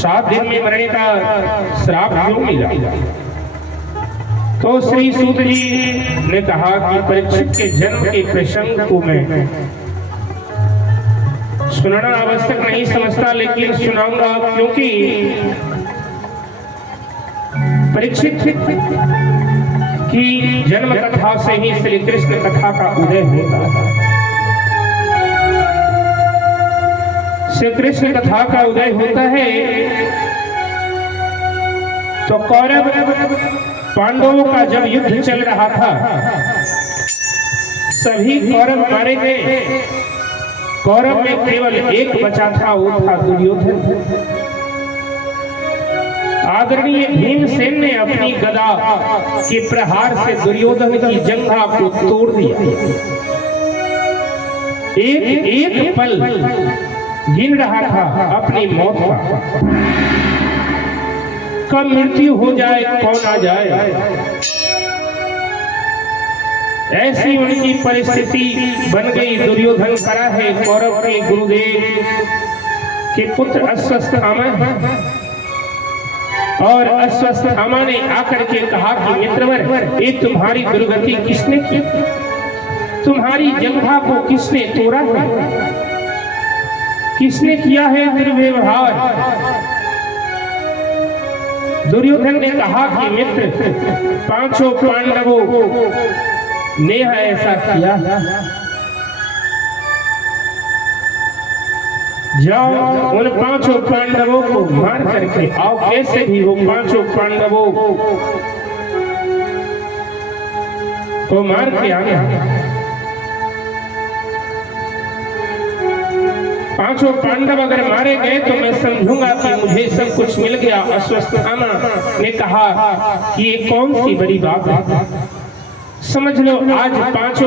7 दिन में मरने का श्राप क्यों मिला? तो श्री सूत जी ने कहा कि परीक्षित के जन्म के प्रसंग को मैं सुनाना आवश्यक नहीं समझता, लेकिन सुनाऊंगा, क्योंकि परीक्षित की जन्म कथा से ही श्री कृष्ण कथा का उदय होता है। श्री कृष्ण कथा का उदय होता है तो कौरव पांडवों का जब युद्ध चल रहा था, सभी कौरव मारे गए। कौरव में केवल एक बचा था, वो था दुर्योधन। आदरणीय भीमसेन ने अपनी गदा के प्रहार से दुर्योधन की जंघा को तोड़ दिया। एक एक पल गिन रहा था अपनी मौत का, कब मृत्यु हो जाए, कौन आ जाए। ऐसी उनकी परिस्थिति बन गई। दुर्योधन करा है कौरव के गुरुदेव के पुत्र अश्वत्थामा, और अश्वत्थामा ने आकर के कहा कि मित्रवर, ये तुम्हारी दुर्गति किसने की? तुम्हारी जंघा को किसने तोड़ा है? किसने किया है दुर्व्यवहार? दुर्योधन ने कहा कि मित्र, 5 पांडवों ने ऐसा किया। जाओ उन 5 पांडवों को मार करके आओ, कैसे भी हो 5 पांडवों को मार के आने। 5 पांडव अगर मारे गए तो मैं समझूंगा कि मुझे सब कुछ मिल गया। अश्वत्थामा ने कहा कि ये कौन सी बड़ी बात है, समझ लो आज 5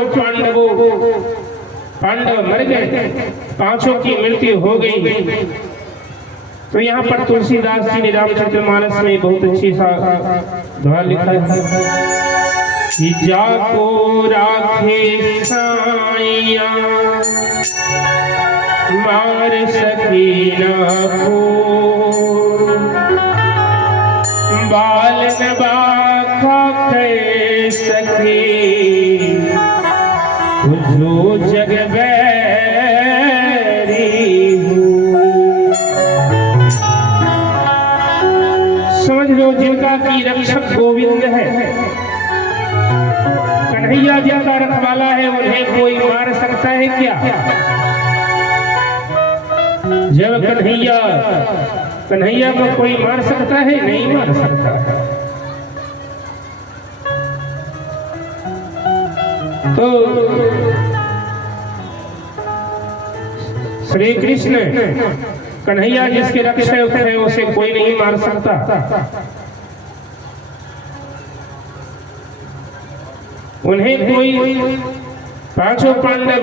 पांडव मर गए, 5 की मृत्यु हो गई। तो यहाँ पर तुलसीदास जी ने रामचरितमानस में बहुत अच्छी सा दोहा लिखा है कि जाको राखे साइया मार सकी ना को, बाल न बाका कह सके, जो जग बैरी हूँ। समझ लो जिनका की रक्षक गोविंद है, कन्हैया जिनका रखवाला है, उन्हें कोई मार सकता है क्या? जब कन्हैया को कोई मार सकता है? नहीं मार सकता। तो श्री कृष्ण कन्हैया जिसके रक्षक है, उसे कोई नहीं मार सकता। उन्हें कोई 5 पांडव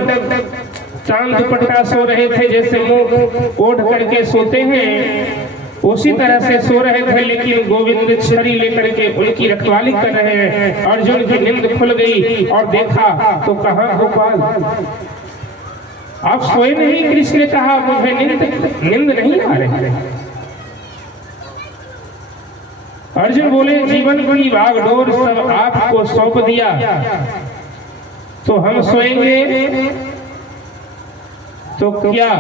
चांद दुपट्टा सो रहे थे, जैसे मुंह ओढ़ करके सोते हैं उसी तरह से सो रहे थे, लेकिन गोविंद छड़ी लेकर के उनकी रखवाली कर रहे हैं। अर्जुन की नींद खुल गई और देखा तो कहा गोपाल आप सोए नहीं? कृष्ण ने कहा मुझे नींद नहीं आ रही। अर्जुन बोले जीवन की भागदौड़ सब आपको सौंप दिया, तो हम सोएंगे तो क्या?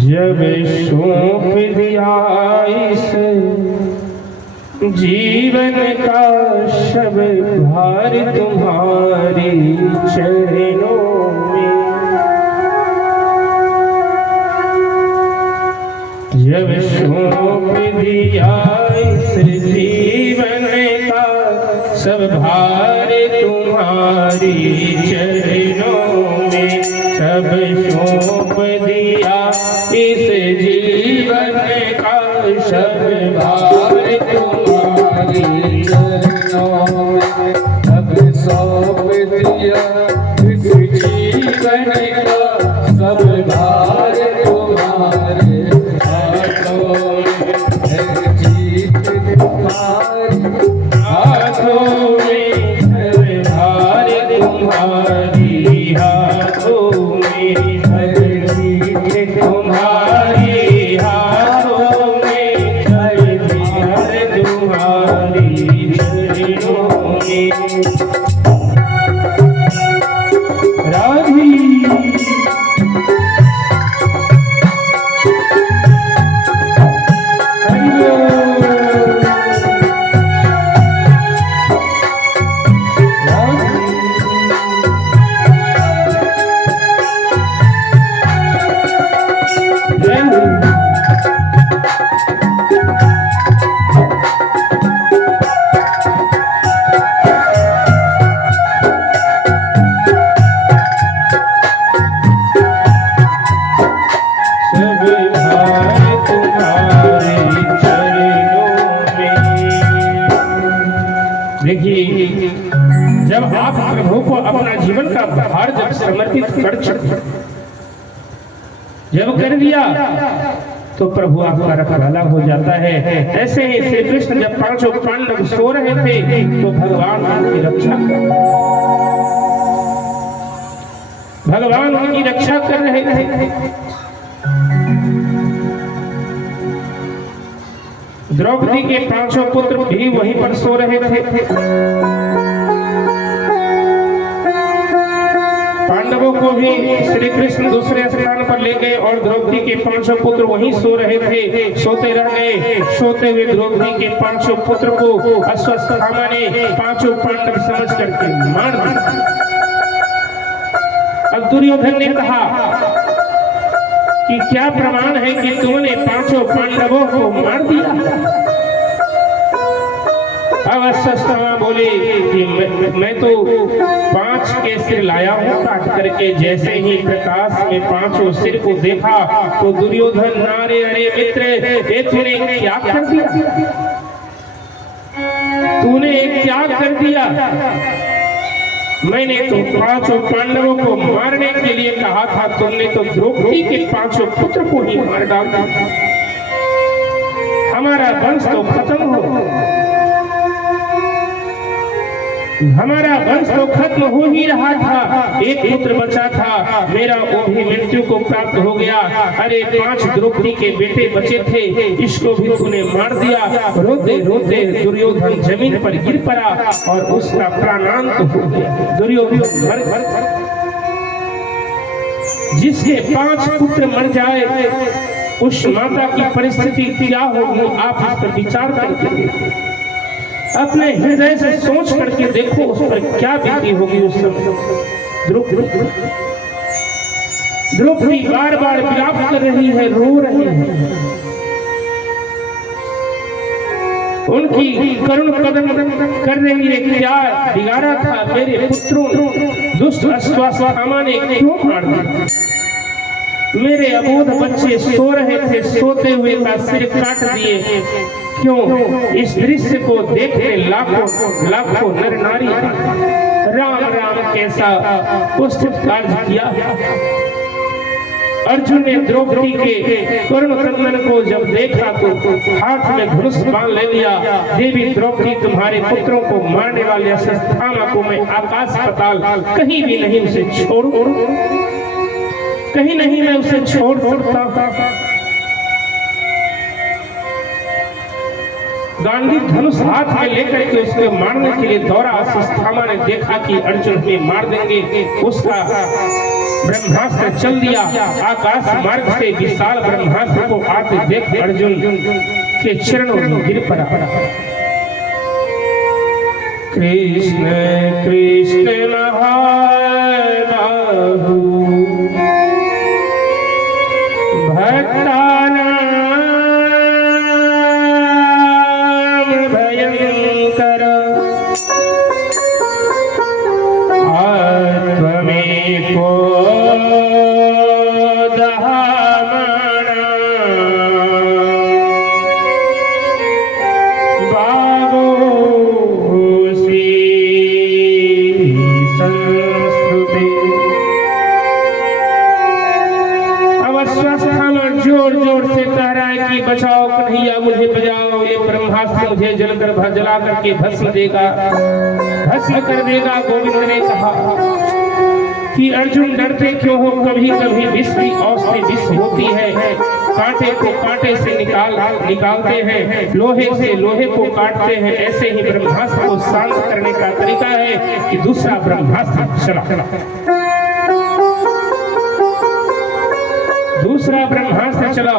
जब सौंप दिया इस जीवन का शब भार तुम्हारे चरणों में, जब सौंप दिया इस जीवन का सब भार तुम्हारे चरणों में, सब सौंप दिया इस जीवन का सब भार तुम्हारे चरणों में, सब सौंप दिया इस जीवन का सब भार तुम्हारे हाथों में, जीत तुम्हारे हाथों में, सब भार तुम्हारी हाथों में। भार जब समर्पित कर चुके, जब कर दिया तो प्रभु आपका रखवाला हो जाता है। ऐसे ही श्री कृष्ण जब पांचों पांडव सो रहे थे तो भगवान उनकी रक्षा कर रहे थे। द्रौपदी के पांचों पुत्र भी वहीं पर सो रहे थे। पांडवों को भी श्री कृष्ण दूसरे स्थान पर ले गए और द्रौपदी के पांचों पुत्र वहीं सो रहे थे। सोते रह गए। सोते हुए द्रौपदी के पांचों पुत्र को अश्वत्थामा ने पांचों पांडव समझ करके मार दिया। अब दुर्योधन ने कहा कि क्या प्रमाण है कि तुमने पांचों पांडवों को मार दिया? अब अश्वत्थामा बोले कि मैं तो 5 के सिर लाया हूं काट करके। जैसे ही प्रकाश में पांचों सिर को देखा तो दुर्योधन नारे, अरे मित्र, ये तूने क्या कर दिया? तूने क्या कर दिया? मैंने तो पांचों पांडवों को मारने के लिए कहा था, तुमने तो द्रौपदी के पांचों पुत्र को ही मार डाला। हमारा वंश तो खत्म हो ही रहा था। एक पुत्र बचा था मेरा, वो भी मृत्यु को प्राप्त हो गया। अरे 5 द्रौपदी के बेटे बचे थे, इसको भी तूने मार दिया। रोते रोते दुर्योधन जमीन पर गिर पड़ा और उसका प्राणांत हो गया। दुर्योधन जिसके 5 पुत्र मर जाए उस माता की परिस्थिति क्या होगी? आप इस पर विचार करके अपने हृदय से सोच करके देखो उस पर क्या बीती होगी उस समय। द्रौपदी बार बार विलाप कर रही है, रो रही है। उनकी करुण कदम कर रही है, क्या बिगाड़ा था मेरे पुत्रों? दुष्ट अश्वत्थामा ने क्यों मार दिया? मेरे अबोध बच्चे सो रहे थे, सोते हुए का सिर काट दिए। क्यों? इस दृश्य को देखने लाखों नर नारी राम राम कैसा पुष्ट कार्य किया। अर्जुन ने द्रौपदी के करुण क्रंदन को जब देखा तो हाथ में धनुष बाण ले लिया। देवी द्रौपदी, तुम्हारे पुत्रों को मारने वाले अश्वत्थामा को मैं आकाश पाताल कहीं भी नहीं उसे छोड़ सकता। गांधी धनुष हाथ में लेकर के उसको मारने के लिए दौड़ा। अश्वत्थामा ने देखा कि अर्जुन में मार देंगे, उसका ब्रह्मास्त्र चल दिया। आकाश मार्ग से विशाल ब्रह्मास्त्र को आते देख अर्जुन के चरणों में गिर पड़ा। कृष्ण कृष्ण महाबाहु भक्तानां भयंकर आत्मेको दहामणा बाबूसी संस्कृति। जोर जोर से कह रहा है कि बचाओ कन्हैया, मुझे बचाओ, ये ब्रह्मास्त्र मुझे जलकर जला करके भस्म कर देगा। गोविंद ने कहा कि अर्जुन डरते क्यों हो? कभी कभी विष की औषधि विष होती है। कांटे को कांटे से निकालते हैं, लोहे से लोहे को काटते हैं। ऐसे ही ब्रह्मास्त्र को शांत करने का तरीका है कि दूसरा ब्रह्मास्त्र चला। दूसरा ब्रह्मास्त्र चलाओ।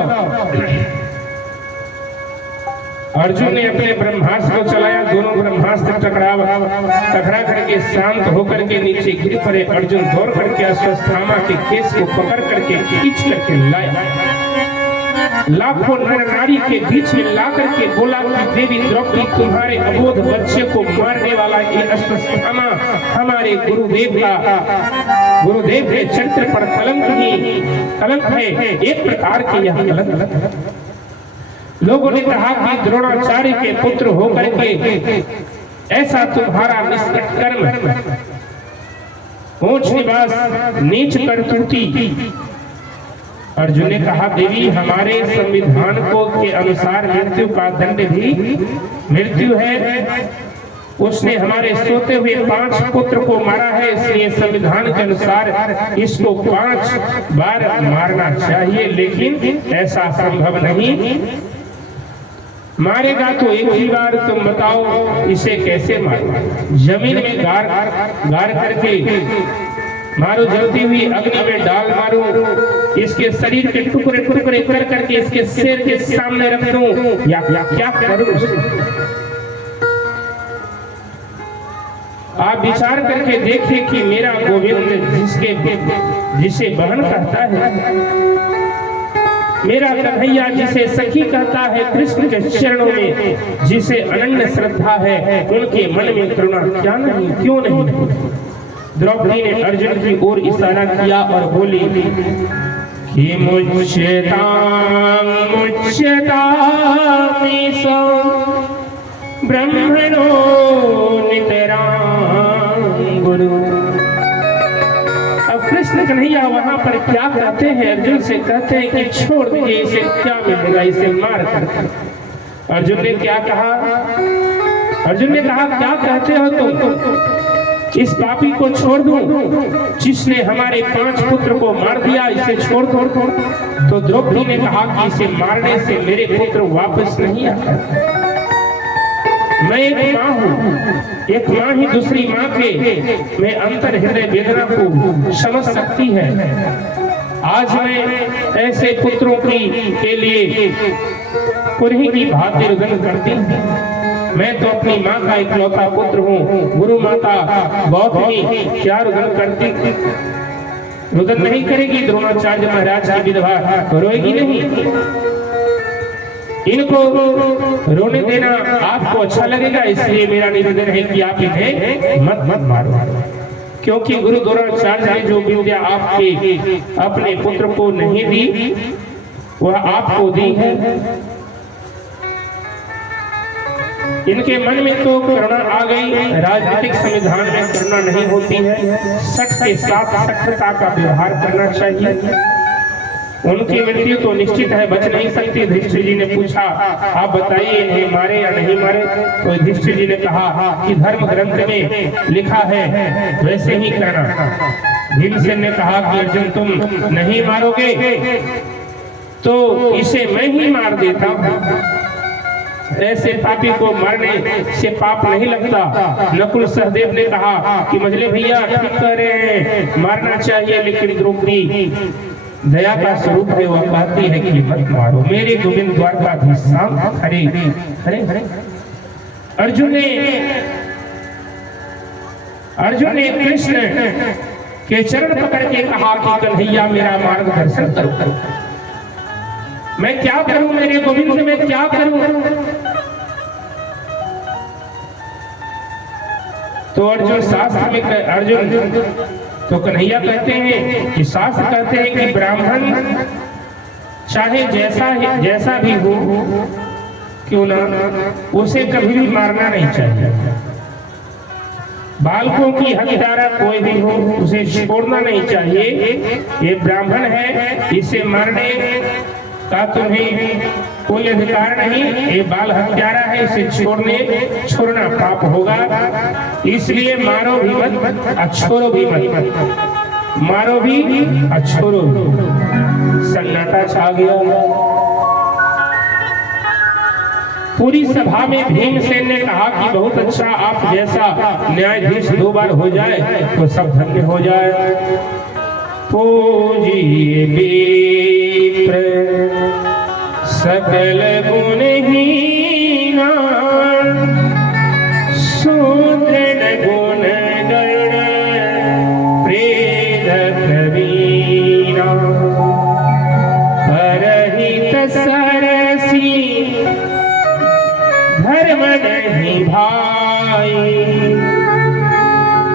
अर्जुन ने अपने ब्रह्मास्त्र को चलाया। दोनों ब्रह्मास्त्र टकरा करके शांत होकर के नीचे गिर पड़े। अर्जुन दौड़ करके अश्वत्थामा के केस को पकड़ करके खींच करके लाया। लाखों नर नारी के बीच में ला करके बोला कि देवी द्रौपदी, तुम्हारे अबोध बच्चे को मारने वाला ये अश्वत्थामा हमारे गुरुदेव के चरित्र पर कलंक है। एक प्रकार के यह कलंक। लोगों ने कहा कि द्रोणाचार्य के पुत्र होकर के ऐसा तुम्हारा निष्कृत कर्म ऊंच निवास नीच करतूती। अर्जुन ने कहा देवी हमारे संविधान को के अनुसार मृत्यु का दंड भी मृत्यु है। उसने हमारे सोते हुए 5 पुत्र को मारा है, इसलिए संविधान के अनुसार इसको 5 बार मारना चाहिए, लेकिन ऐसा संभव नहीं। मारेगा तो एक ही बार, तुम बताओ इसे कैसे मारो? जमीन में गार करके मारो, जलती हुई अग्नि में डाल मारो, इसके शरीर के टुकड़े टुकड़े कर करके इसके सिर के सामने रख दूं, या क्या करूं? आप विचार करके देखिए कि मेरा गोविंद जिसे बहन कहता है, मेरा कन्हैया जिसे सखी कहता है, कृष्ण के चरणों में जिसे अनन्य श्रद्धा है, उनके मन में करुणा क्या नहीं, क्यों नहीं? द्रौपदी ने अर्जुन की ओर इशारा किया और बोली कि ब्रह्मणो नितरां गुरु। अब कृष्ण कन्हैया वहां पर क्या कहते हैं? अर्जुन से कहते हैं कि छोड़ दीजिए, इसे क्या मिलेगा, इसे मार कर। अर्जुन ने क्या कहा? अर्जुन ने कहा क्या कहते हो तुम? इस पापी को छोड़ दूं जिसने हमारे 5 पुत्र को मार दिया, इसे छोड़ दो। तो द्रौपदी ने कहा कि इसे मारने से मेरे पुत्र वापस नहीं आते। मैं एक माँ हूँ, एक माँ ही दूसरी माँ के में अंतर हृदय वेदना को समझ सकती है। आज मैं ऐसे पुत्रों के लिए पुरही की भांति रुदन करती हूँ। मैं तो अपनी माँ का इकलौता पुत्र हूँ। गुरु माता गौतमी क्या रुदन करती? रुदन नहीं करेगी। द्रोणाचार्य महाराज की विधवा रोएगी नहीं। इनको रोने देना आपको अच्छा लगेगा, इसलिए मेरा निवेदन है कि आप इन्हें मत मारो, क्योंकि गुरु द्रोणाचार्य ने जो विद्या आपके अपने पुत्र को नहीं दी, वह आपको दी है। इनके मन में तो करुणा आ गई। राजनीतिक संविधान में करुणा नहीं होती है, सच के साथ सख्तता का व्यवहार करना चाहिए। उनकी मृत्यु तो निश्चित है, बच नहीं सकती। युधिष्ठिर जी ने पूछा आप बताइए इन्हें मारे या नहीं मारे? तो युधिष्ठिर जी ने कहा कि धर्म ग्रंथ में लिखा है वैसे ही करना। भीमसेन ने कहा कि अर्जुन तुम नहीं मारोगे तो इसे मैं ही मार देता हूँ। ऐसे पापी को मारने से पाप नहीं लगता। नकुल सहदेव ने कहा कि मजले भैया ठीक कह रहे हैं, मारना चाहिए, लेकिन द्रौपदी दया का स्वरूप है, वह कहती है कि मत मारो। मेरे गोविंद द्वारकाधीश शांत। हरे हरे हरे। अर्जुन ने कृष्ण के चरण पकड़ के कहा कि कन्हैया मेरा मार्गदर्शन करो, मैं क्या करूं मेरे गोविंद, मैं क्या करूं? तो अर्जुन शास्त्र में अर्जुन तो कन्हैया कहते हैं कि शास्त्र कहते हैं कि ब्राह्मण चाहे जैसा भी हो क्यों ना, उसे कभी भी मारना नहीं चाहिए। बालकों की हत्यारा कोई भी हो, उसे छोड़ना नहीं चाहिए। ये ब्राह्मण है, इसे मारने का तुम्हें कोई अधिकार नहीं। ये बाल हत्यारा है, इसे छोड़ना पाप होगा। इसलिए मारो भी मत, छोड़ो भी मत। मारो भी, छोड़ो भी। सन्नाटा छा गया। पूरी सभा में भीमसेन ने कहा कि बहुत अच्छा, आप जैसा न्यायाधीश 2 बार हो जाए तो सब धन्य हो जाए। पूजिए विप्र सकल गुणहीना, शूद्र गुण गण प्रेत कवीना, परहित सरसी धर्म नहीं भाई,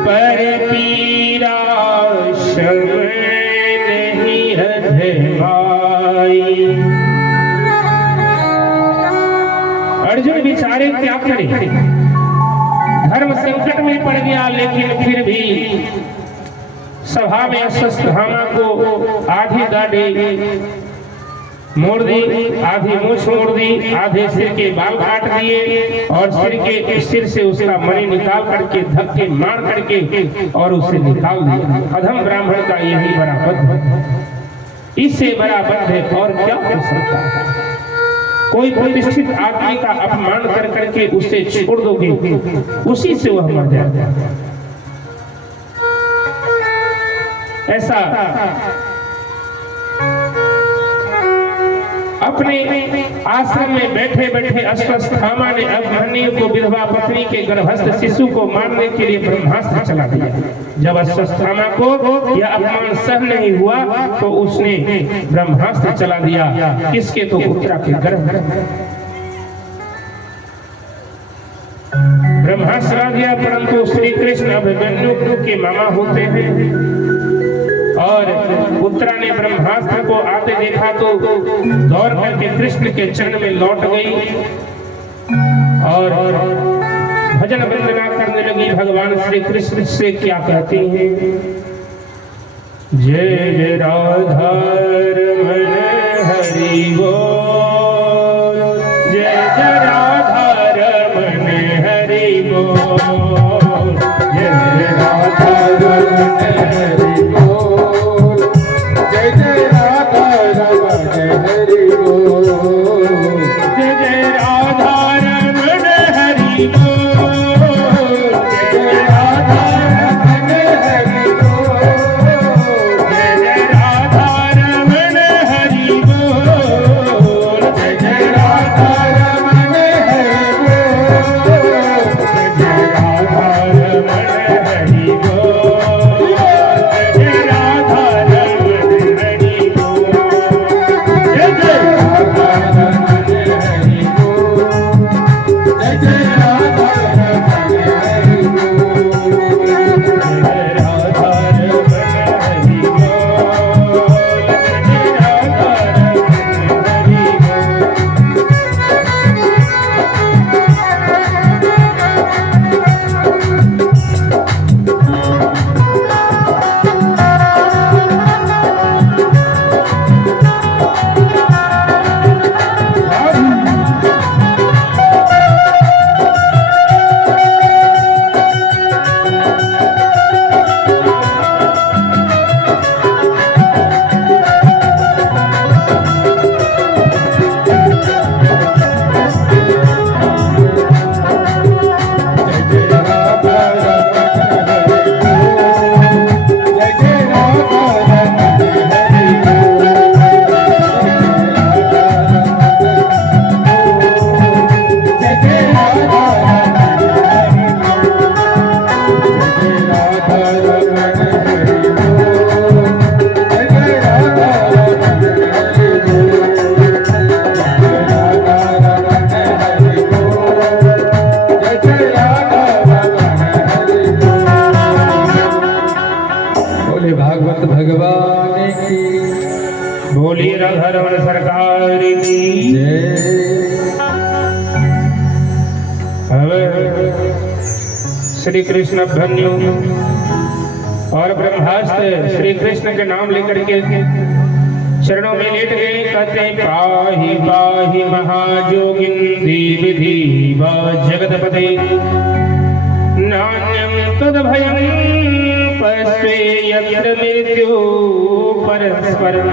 पर पीरा शम नहीं अधमाई। अर्जुन बेचारे क्या करें, धर्म संकट में पड़ गया, लेकिन फिर भी सभा में अश्वत्थामा को आधी दाढ़ी मोड़ दी, आधी मूछ मोड़ दी, आधे सिर के बाल काट दिए और सिर से उसका मणि निकाल करके धक्के मार करके और उसे निकाल दिया। अधम ब्राह्मण का यही बड़ा बध, इससे बड़ा बध है और क्या हो सकता है। कोई प्रतिष्ठित आदमी का अपमान कर करके उसे छोड़ दोगे, उसी से वह मर जाएगा। ऐसा अपने आश्रम में बैठे बैठे अश्वत्थामा ने अभिमन्यु को विधवा पत्नी के गर्भस्थ शिशु को मारने के लिए ब्रह्मास्त्र चला दिया। जब अश्वत्थामा को यह अपमान सहन नहीं हुआ तो उसने ब्रह्मास्त्र चला दिया। किसके? तो उत्तरा के गर्भ ब्रह्मास्त्र दिया। परंतु श्री कृष्ण अभिमन्यु के मामा होते हैं और उत्तरा ने ब्रह्मास्त्र को आते देखा तो दौड़ करके कृष्ण के चरण में लौट गई और भजन वंदना करने लगी। भगवान श्री कृष्ण से क्या कहती हैं? जय जय राधा रमण हरि बोल, जय जय राधा रमण हरि बोल, जय जय राधा रमण हरि बोल, जय जय राधा रमण हरि बोल, जय जय राधा रमण हरि बोल, जय जय राधा रमण हरि बोल, जय जय राधा रमण हरि बोल, जय जय राधा रमण हरि बोल, जय जय राधा रमण हरि बोल, जय राधा रमण हरि बोल, जय जय राधा रमण हरि बोल, जय जय राधा रमण हरि बोल, जय राधा रमण हरि बोल, जय राधा भागवत भगवान की बोलिए राधा रमण सरकार की जय। श्री कृष्ण अभिमन्यु और ब्रह्मास्त्र श्री कृष्ण के नाम लेकर के चरणों में लेट गए। कहते पाहि पाहि महाजोगिंदी विधि व जगतपते नान्यं तद्भयं पश्ये यत्र मृत्यु परस्परम्।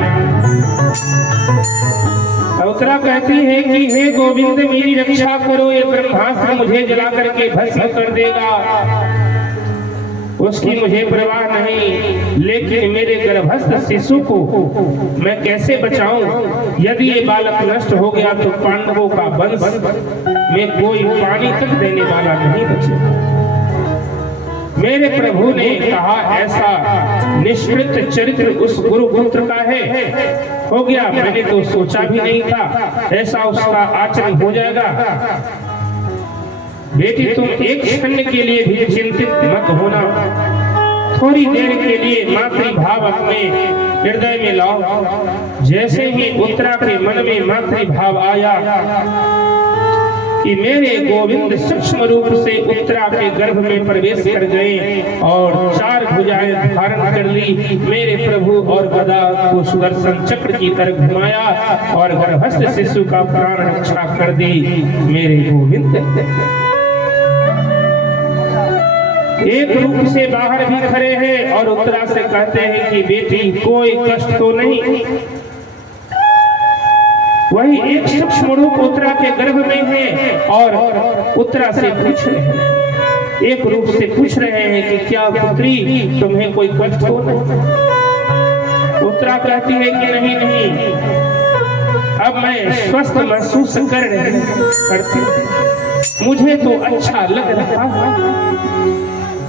उत्तरा कहती है कि हे गोविंद मेरी रक्षा करो, ये ब्रह्मास्त्र मुझे जला करके भस्म कर देगा, उसकी मुझे परवाह नहीं, लेकिन मेरे गर्भस्थ शिशु को मैं कैसे बचाऊं? यदि ये बालक नष्ट हो गया तो पांडवों का वंश में कोई पानी तक देने वाला नहीं बचेगा। मेरे प्रभु ने कहा ऐसा निष्कृत चरित्र उस गुरुपुत्र का है, हो गया। मैंने तो सोचा भी नहीं था ऐसा उसका आचरण हो जाएगा। बेटी तुम एक क्षण के लिए भी चिंतित मत होना, थोड़ी देर के लिए मातृभाव अपने हृदय में लाओ। जैसे ही उत्तरा के मन में मातृभाव आया कि मेरे गोविंद सूक्ष्म रूप से उत्तरा के गर्भ में प्रवेश कर गए और 4 भुजाएं धारण कर ली। मेरे प्रभु और गदा को सुदर्शन चक्र की तरह घुमाया और गर्भस्थ शिशु का प्राण रक्षा कर दी। मेरे गोविंद एक रूप से बाहर भी खड़े हैं और उत्तरा से कहते हैं कि बेटी कोई कष्ट तो नहीं। वही एक सूक्ष्म रूप उत्तरा के गर्भ में है और उत्तरा से पूछ रहे हैं, एक रूप से पूछ रहे हैं कि क्या पुत्री तुम्हें कोई कष्ट हो नहीं। उत्तरा कहती है कि नहीं नहीं, अब मैं स्वस्थ महसूस करती हूँ, मुझे तो अच्छा लग रहा है।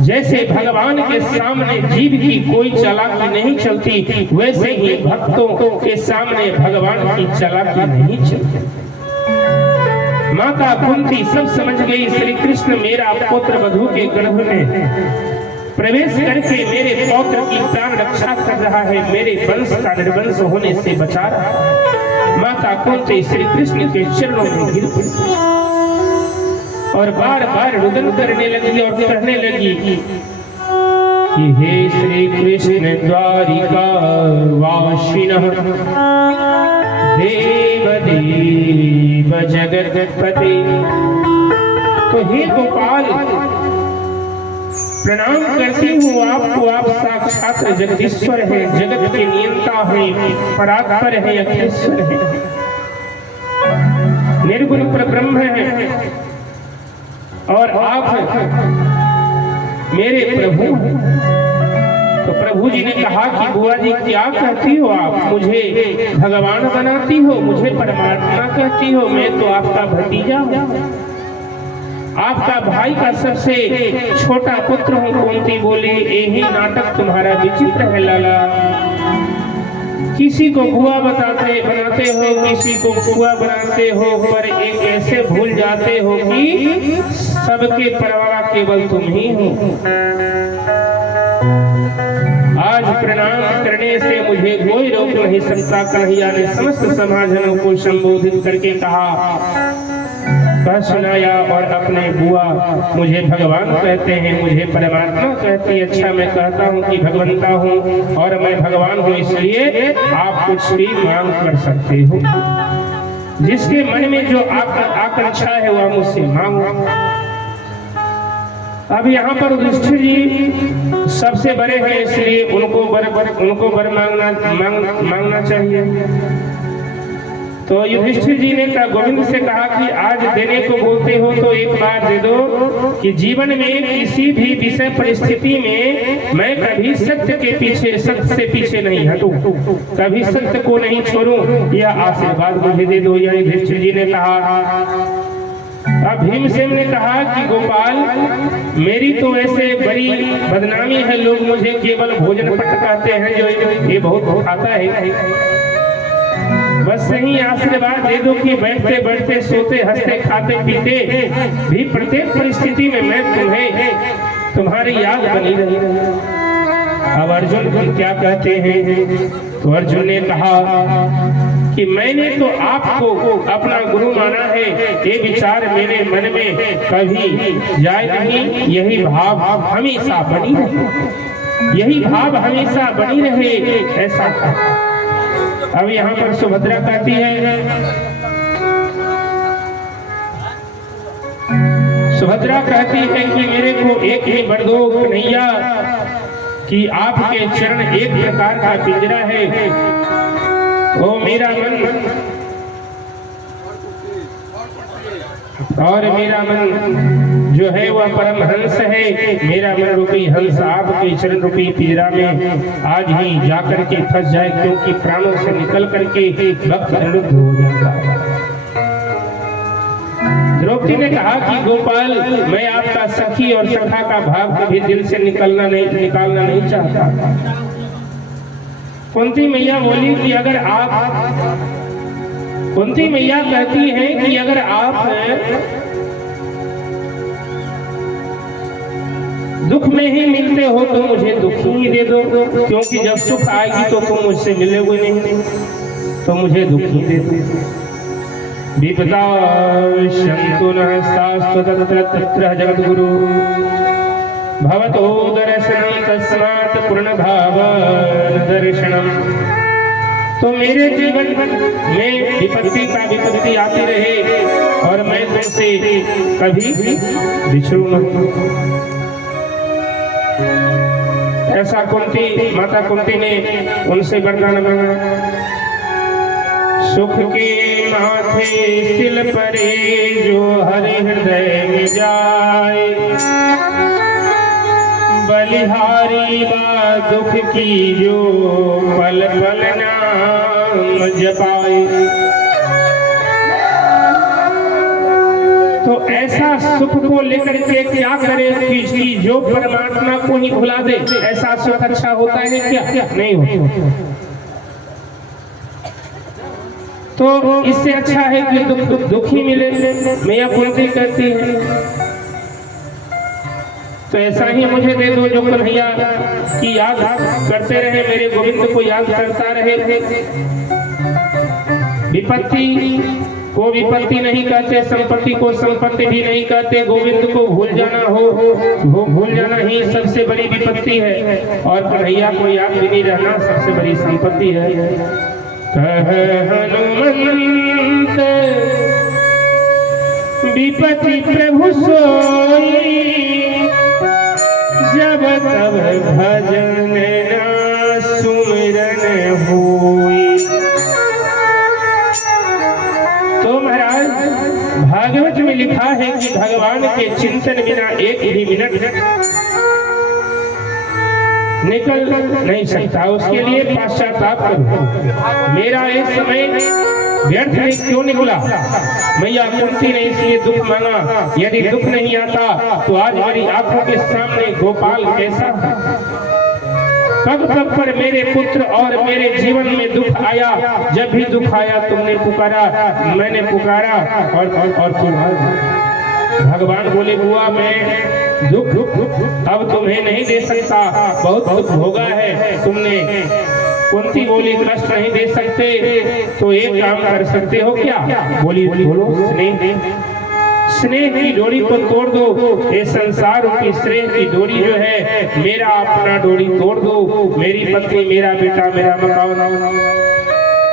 जैसे भगवान के सामने जीव की कोई चालाकी नहीं चलती, वैसे ही भक्तों के सामने भगवान की चालाकी नहीं चलती। माता कुंती सब समझ गई, श्री कृष्ण मेरा पुत्र वधू के गर्भ में प्रवेश करके मेरे पौत्र की प्राण रक्षा कर रहा है, मेरे वंश का निर्वंश होने से बचा रहा है। माता कुंती श्री कृष्ण के चरणों में गिर पड़ी और बार बार रुदन करने लगी और कहने लगी कि हे श्री कृष्ण द्वारिका वासिनः देव देव जगतपते। तो हे गोपाल प्रणाम करती हूँ आपको, आप साक्षात जगदीश्वर है, जगत के नियंता है, परात्पर है, अखिलेश्वर है, निर्गुण परब्रह्म है और आप मेरे प्रभु। तो प्रभु जी ने कहा कि बुआ जी क्या कहती हो आप, मुझे भगवान बनाती हो, मुझे परमात्मा कहती हो, मैं तो आपका भतीजा हूँ, आपका भाई का सबसे छोटा पुत्र हूँ। कुंती बोली यही नाटक तुम्हारा विचित्र है लाला, किसी को बुआ बनाते हो, किसी को बुआ बनाते हो, पर एक ऐसे भूल जाते हो कि सबके परवाह केवल तुम ही हो। आज प्रणाम करने से मुझे कोई रोक नहीं सकता। कन्हैया ने समस्त समाजनों को संबोधित करके कहा, कह सुनाया और अपने बुआ मुझे भगवान कहते हैं, मुझे परमात्मा कहती है। अच्छा मैं कहता हूँ कि भगवंता हूँ और मैं भगवान हूँ, इसलिए आप कुछ भी मांग कर सकते हो, जिसके मन में जो आकांक्षा है वह मुझसे मांगो। अब यहाँ पर युधिष्ठिर जी सबसे बड़े हैं, इसलिए उनको वर मांगना चाहिए। तो युधिष्ठिर जी ने गोविंद से कहा कि आज देने को बोलते हो तो एक बात दे दो कि जीवन में किसी भी विषय परिस्थिति में मैं कभी सत्य से पीछे नहीं हटूं, कभी सत्य को नहीं छोड़ूं, यह आशीर्वाद मुझे दे दो। यह युधिष्ठिर जी ने कहा। अब भीमसेन ने कहा कि गोपाल मेरी तो ऐसे बड़ी बदनामी है, लोग मुझे केवल भोजन पट कहते हैं, जो ये बहुत खाता है। बस सही आशीर्वाद दे दो कि बैठते बैठते सोते हंसते खाते पीते भी प्रत्येक परिस्थिति में मैं तुम्हारी याद बनी रही। अब अर्जुन क्या कहते हैं, तो अर्जुन ने कहा कि मैंने तो आपको अपना गुरु माना है, ये विचार मेरे मन में कभी जाए नहीं, यही भाव हमेशा बनी रहे, यही भाव हमेशा बनी रहे, ऐसा। अब यहाँ पर सुभद्रा कहती है, सुभद्रा कहती है कि मेरे को एक ही वर दो कन्हैया कि आपके चरण एक प्रकार का पिंजरा है, वो मेरा मन और मेरा मन जो है वह परमहंस है, मेरा मन रूपी हंस आपके चरण रूपी पिंजरा में आज ही जाकर के फंस जाए, क्योंकि प्राणों से निकल करके वक्त निरुद्ध हो जाता है। द्रौपदी ने कहा कि गोपाल मैं आपका सखी और सखा का भाव कभी दिल से निकालना नहीं चाहता। कुंती मैया बोली कि अगर आप, कुंती मैया कहती हैं कि अगर आप दुख में ही मिलते हो तो मुझे दुख ही दे दो, क्योंकि जब सुख आएगी तो तुम मुझसे मिलोगे नहीं, तो मुझे दुख ही दे दो। विपदा शंतु नः शाश्वतत्र तत्र जगद्गुरु भवतो दर्शनं तस्मात् पूर्ण भावन दर्शनम। तो मेरे जीवन में विपत्ति का विपत्ति आती रहे और मैं तुमसे कभी बिछड़ू न। ऐसा कुंती माता कुंती ने उनसे वरदान मांगा। सुख के माथे तिल परे जो हरि हृदय में जाए, बलिहारी बा दुख की जो पल पल नाम जपाए। तो ऐसा सुख को लेकर के क्या करे कि जो परमात्मा को ही भुला दे। ऐसा सुख अच्छा होता है क्या? नहीं होता। तो इससे अच्छा है कि दुख ही मिले। मैया कुंती कहती है तो ऐसा ही मुझे दे दो जो कन्हैया की याद करते रहे, मेरे गोविंद को याद करता रहे। विपत्ति को विपत्ति नहीं कहते, संपत्ति को संपत्ति भी नहीं कहते। गोविंद को भूल जाना भूल जाना ही सबसे बड़ी विपत्ति है, और कन्हैया को याद भी नहीं रहना सबसे बड़ी संपत्ति है। हनुमंत विपत्ति प्रभु सोई, जब तब भजन सुमिरन होई। तो महाराज भागवत में लिखा है कि भगवान के चिंतन बिना एक भी मिनट निकल नहीं सकता। उसके लिए पश्चाताप करो। मेरा एक समय व्यर्थ में क्यों निकला? मैया कुंती ने इसलिए दुख मांगा। यदि दुख नहीं आता तो आज मेरी आंखों के सामने गोपाल कैसा? कब कब पर मेरे पुत्र और मेरे जीवन में दुख आया। जब भी दुख आया तुमने पुकारा, मैंने पुकारा और तुम। भगवान बोले बुआ मैं दुख अब तुम्हें नहीं दे सकता, बहुत दुख होगा है तुमने। कुंती बोली कष्ट नहीं दे सकते तो एक काम कर सकते हो क्या? बोली बोलो। स्नेह की डोरी को तोड़ दो। ये संसार की स्नेह की डोरी जो है, मेरा अपना डोरी तोड़ दो। मेरी पत्नी, मेरा बेटा, मेरा मकान।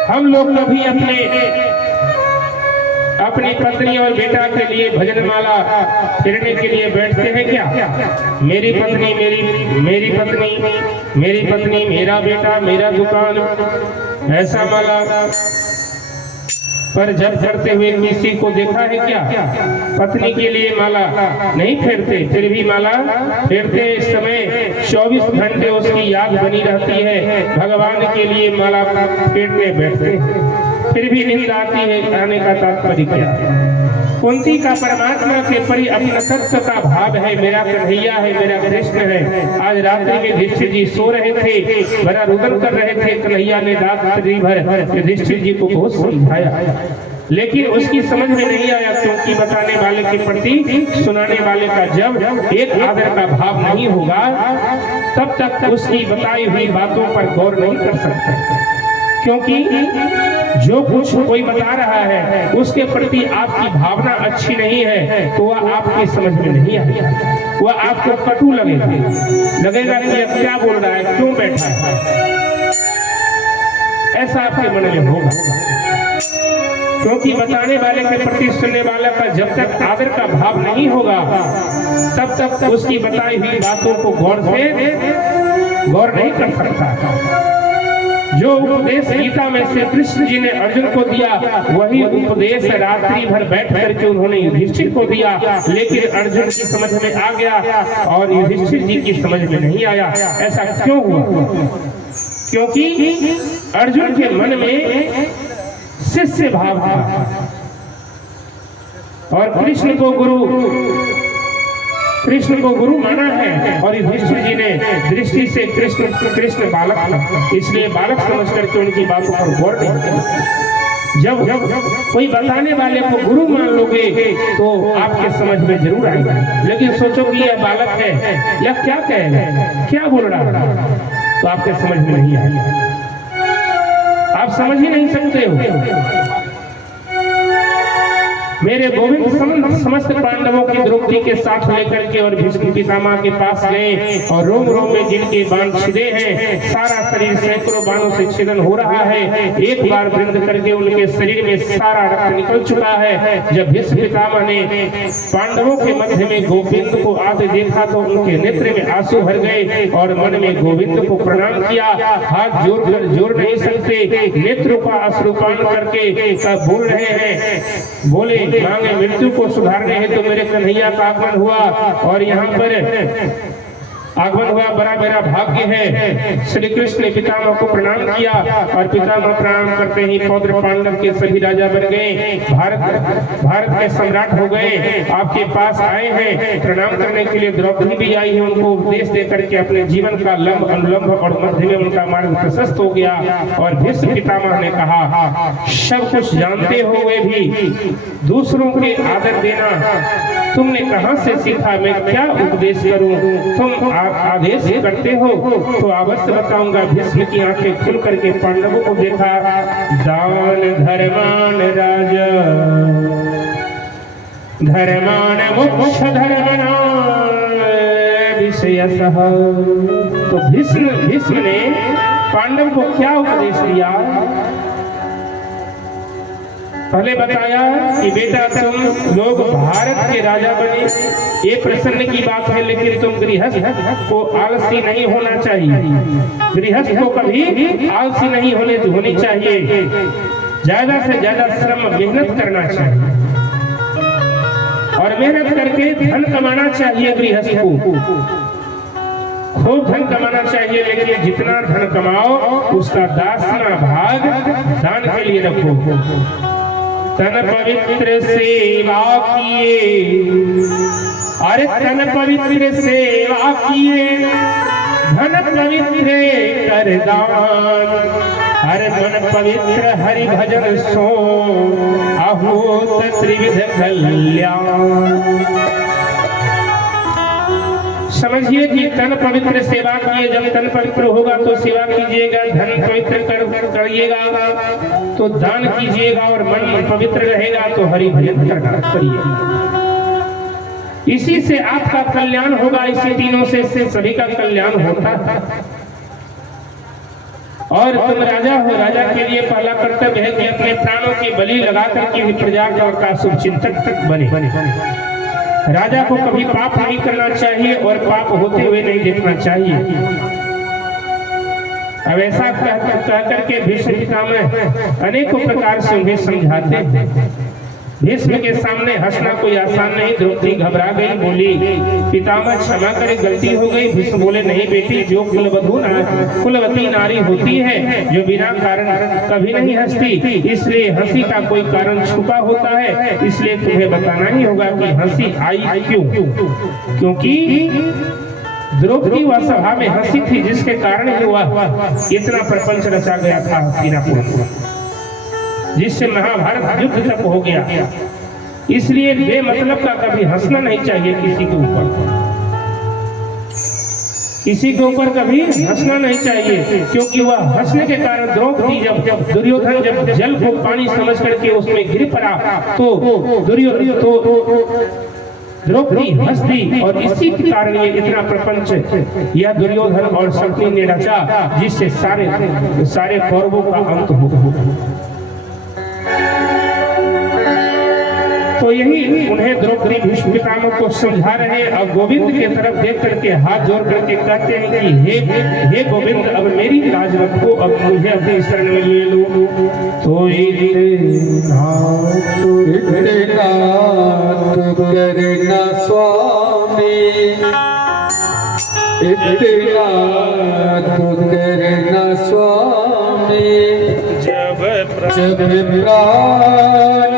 हम लोग कभी अपनी पत्नी और बेटा के लिए भजन माला फिरने के लिए बैठते हैं क्या? मेरी पत्नी मेरा बेटा, मेरा दुकान, ऐसा माला। पर जब करते हुए किसी को देखा है क्या? पत्नी के लिए माला नहीं फेरते, फिर भी माला फेरते समय 24 घंटे उसकी याद बनी रहती है। भगवान के लिए माला फेरते बैठते, फिर भी नींद आती है। कहने का तात्पर्य क्या? कुंती का परमात्मा के परि अपना तत्व का भाव है। मेरा कन्हैया है, मेरा कृष्ण है। आज रात्रि में युधिष्ठिर जी सो रहे थे, बड़ा रुदन कर रहे थे। कन्हैया ने रात्रि भर युधिष्ठिर जी को बहुत समझाया, लेकिन उसकी समझ में नहीं आया, क्योंकि बताने वाले के प्रति सुनाने वाले का जब एक आदर का भाव नहीं होगा तब तक उसकी बताई हुई बातों पर गौर नहीं कर सकता। क्योंकि जो कुछ कोई बता रहा है उसके प्रति आपकी भावना अच्छी नहीं है तो वह आपकी समझ में नहीं आएगा। वह आपको कटु लगेगा कि अब क्या बोल रहा है, क्यों बैठा है, ऐसा आपके मन में होगा। क्योंकि बताने वाले के प्रति सुनने वाला का जब तक आदर का भाव नहीं होगा तब तक उसकी बताई हुई बातों को गौर नहीं कर सकता। जो उपदेश गीता में श्री कृष्ण जी ने अर्जुन को दिया, वही उपदेश रात्रि भर बैठ करके उन्होंने युधिष्ठिर को दिया, लेकिन अर्जुन की समझ में आ गया और युधिष्ठिर जी की समझ में नहीं आया। ऐसा क्यों हुआ? क्योंकि अर्जुन के मन में शिष्य भाव था और कृष्ण को गुरु माना है। और युधिष्ठिर जी ने दृष्टि से कृष्ण बालक था, इसलिए बालक समझ करके उनकी बातों पर गौर नहीं किया। जब कोई बताने वाले को गुरु मान लोगे तो आपके समझ में जरूर आएगा, लेकिन सोचो कि यह बालक है या क्या कहेगा, क्या बोल रहा है, तो आपके समझ में नहीं आएगा। आप समझ ही नहीं सकते हो। मेरे गोविंद समस्त पांडवों की द्रौपदी के साथ लेकर के और भीष्म पितामह के पास गए और रोम रोम में जिनके बाण छिदे हैं, सारा शरीर सैकड़ों बाणों से छेदन हो रहा है, एक बार वृंद करके उनके शरीर में सारा रक्त निकल चुका है। जब भीष्म पितामह ने पांडवों के मध्य में गोविंद को आते देखा तो उनके नेत्र में आंसू भर गए और मन में गोविंद को प्रणाम किया। हाथ जोड़कर जोड़ नहीं सकते, नेत्रों का अश्रुपान करके सब बोल रहे हैं, बोले मांगे मृत्यु को सुधारने हैं तो मेरे कन्हैया का आगमन हुआ और यहाँ पर आगमन हुआ, बड़ा मेरा भाग्य है। श्री कृष्ण ने पितामह को प्रणाम किया और पितामह प्रणाम करते ही पौत्र पांडव के सभी राजा बन गए, भारत के सम्राट हो गए। आपके पास आए हैं प्रणाम करने के लिए, द्रौपदी भी आई है, उनको उपदेश दे करके अपने जीवन का लंब अनुलंब और मध्य में उनका मार्ग प्रशस्त हो गया। और भीष्म पितामह ने कहा, सब कुछ जानते हो वे भी दूसरों के आदर देना तुमने कहां से सीखा, मैं क्या उपदेश करूं, तुम आदेश करते हो तो अवश्य बताऊंगा। भीष्म की आंखें खुल करके पांडवों को देखा, दान धर्मान राजा धर्मान मोक्ष धर्मना विषयसः। तो भीष्म ने पांडव को क्या उपदेश दिया? पहले बताया कि बेटा तुम लोग भारत के राजा बने, ये प्रसन्न की बात है, लेकिन तुम गृहस्थ को आलसी नहीं होना चाहिए, गृहस्थ को कभी आलसी नहीं होनी चाहिए, ज्यादा से ज्यादा श्रम मेहनत करना चाहिए और मेहनत करके धन कमाना चाहिए। गृहस्थ को खूब धन कमाना चाहिए, लेकिन जितना धन कमाओ उसका 10वां भाग दान के लिए रखो। तन पवित्र सेवा किए, अरे तन पवित्र सेवा किए, धन पवित्र कर दान, अरे मन पवित्र हरि भजन सो अहोत त्रिविध कल्याण। समझिए कि तन पवित्र सेवा किए, जब तन पवित्र होगा तो सेवा कीजिएगा, धन पवित्र करिएगा तो दान कीजिएगा और मन पवित्र रहेगा तो हरि भजन करिएगा। इसी से आपका कल्याण होगा, इसी तीनों से सभी का कल्याण होता है। और तुम राजा हो, राजा के लिए पहला कर्तव्य है कि अपने प्राणों की बलि लगा करके प्रजा का शुभचिंतक तक बने। राजा को कभी पाप नहीं करना चाहिए और पाप होते हुए नहीं देखना चाहिए। अब ऐसा कह करके भीष्म पितामह अनेकों प्रकार से उन्हें समझाते हैं। भीष्म के सामने हंसना कोई आसान नहीं। द्रौपदी घबरा गई, बोली पितामह क्षमा करे, गलती हो गई। भीष्म बोले नहीं बेटी, जो कुलवती नारी होती है जो बिना कारण कभी नहीं हंसती, इसलिए हंसी का कोई कारण छुपा होता है, इसलिए तुम्हें बताना ही होगा कि हंसी आई क्यों। क्योंकि द्रौपदी वह सभा में हंसी थी जिसके कारण ही वह इतना प्रपंच रचा गया था हस्तिनापुर, जिससे महाभारत युद्ध तक हो गया। इसलिए बेमतलब का कभी हंसना नहीं चाहिए किसी के ऊपर, किसी के ऊपर कभी हंसना नहीं चाहिए। क्योंकि वह हंसने के कारण द्रौपदी जब दुर्योधन जब जल को पानी समझ करके उसमें गिर पड़ा तो द्रौपदी हंसती, और इसी के कारण ये इतना प्रपंच यह दुर्योधन और शक्ति ने रचा, जिससे सारे कौरवों का अंत हो। तो यही उन्हें द्रौपदी भीष्म पितामह को समझा रहे हैं। और गोविंद के तरफ देख करके हाथ जोड़ करके कहते हैं कि हे गोविंद, अब मेरी लाज रखो, अब मुझे अपनी शरण में ले लो। तो इतना करना स्वामी, इतना करना स्वामी, जब प्राण